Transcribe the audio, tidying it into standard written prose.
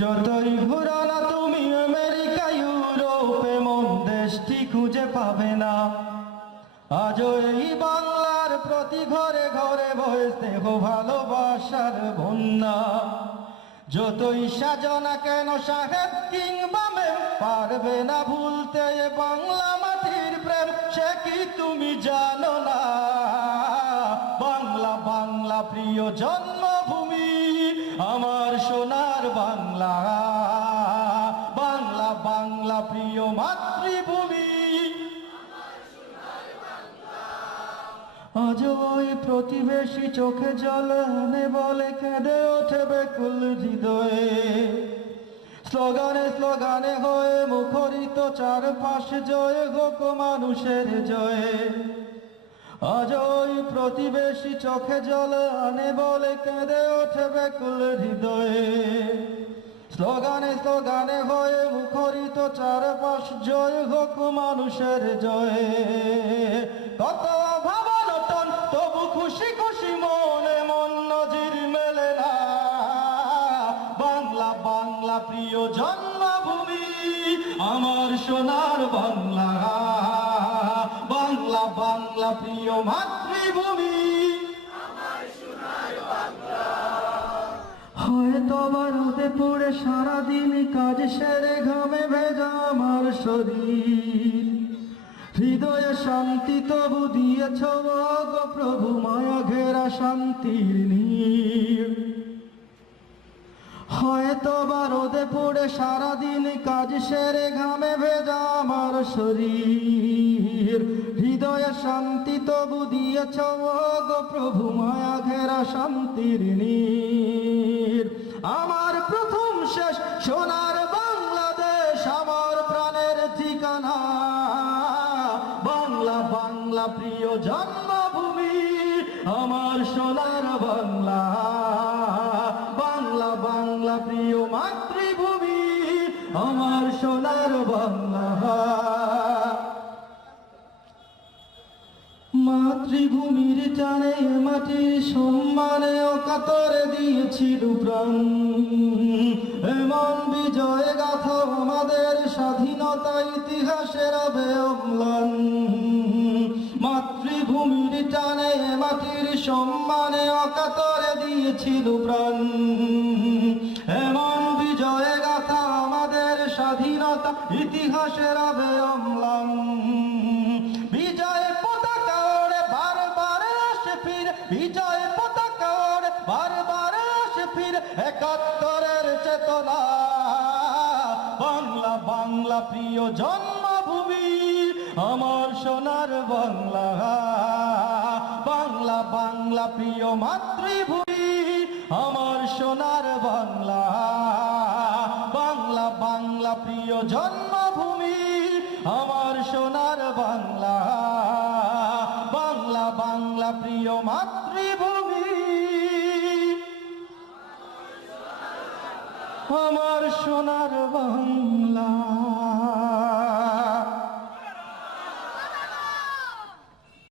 যতই ঘুরো না তুমি আমেরিকা ইউরোপ এমন দেশটি খুঁজে পাবে না। আজও এই বাংলার প্রতি ঘরে ঘরে বয়ে স্নেহ ভালোবাসার বন্যা। যতই সাজো না কেন সাহেব কিংবা মেম, পারবে না ভুলতে এ বাংলা মাটির প্রেম। সে কি তুমি জানো না? বাংলা বাংলা প্রিয় জন্মভূমি আমার সোনার বাংলা। বাংলা বাংলা প্রিয় মাতৃভূমি। আজ ওই প্রতিবেশী চোখে জল আনে বলে কেঁদে ওঠে বেকুল হৃদয়ে। স্লোগানে স্লোগানে হয়ে মুখরিত চারপাশ, জয় হোক মানুষের জয়ে। আজ ওই প্রতিবেশী চোখে জল আনে বলে কেঁদে ওঠে বেকুল হৃদয়ে। স্লোগানে স্লোগানে হয়ে মুখরিত চারপাশ, জয় হোক মানুষের জয়ে। কত ভাবন টন তবু খুশি খুশি মনে মন নজির মেলে না। বাংলা বাংলা প্রিয় জন্মভূমি আমার সোনার বাংলা। বাংলা বাংলা প্রিয় মাতৃভূমি হয়তো রোদে পড়ে সারাদিন কাজ সেরে ঘামে ভেজা আমার শরীর। হৃদয়ে শান্তি তবু দিয়েছ গো প্রভু মায়া ঘেরা শান্তির নীড়। হয়তো রোদে পড়ে সারাদিন কাজ সেরে ঘামে ভেজা আমার শরীর। হৃদয়ে শান্তি তবু দিয়েছ গো প্রভু মায়া ঘেরা শান্তির নীড়। আমার প্রথম শেষ সোনার বাংলাদেশ আমার প্রাণের ঠিকানা। বাংলা বাংলা প্রিয় জন্মভূমি আমার সোনার বাংলা। বাংলা বাংলা প্রিয় মাতৃভূমি আমার সোনার বাংলা। মাতৃভূমির টানে মাটির সম্মানে অকাতরে দিয়েছিল প্রাণ। এমন বিজয় গাথা আমাদের স্বাধীনতা ইতিহাসের অম্লান। মাতৃভূমির টানে মাটির সম্মানে অকাতরে দিয়েছিল প্রাণ। এমন বিজয় গাথা আমাদের স্বাধীনতা ইতিহাসের অম্লান। বিজয় পতাকা ওড়ে বারবার আসে ফিরে, বিজয় পতাকা ওড়ে বারবার আসে ফিরে একাত্তরের চেতনা। বাংলা বাংলা প্রিয় জন্মভূমি আমার সোনার বাংলা। বাংলা বাংলা প্রিয় মাতৃভূমি আমার সোনার বাংলা। বাংলা বাংলা প্রিয় জন্মভূমি আমার সোনার বাংলা। বাংলা বাংলা প্রিয় মাতৃভূমি আমার সোনার বাংলা।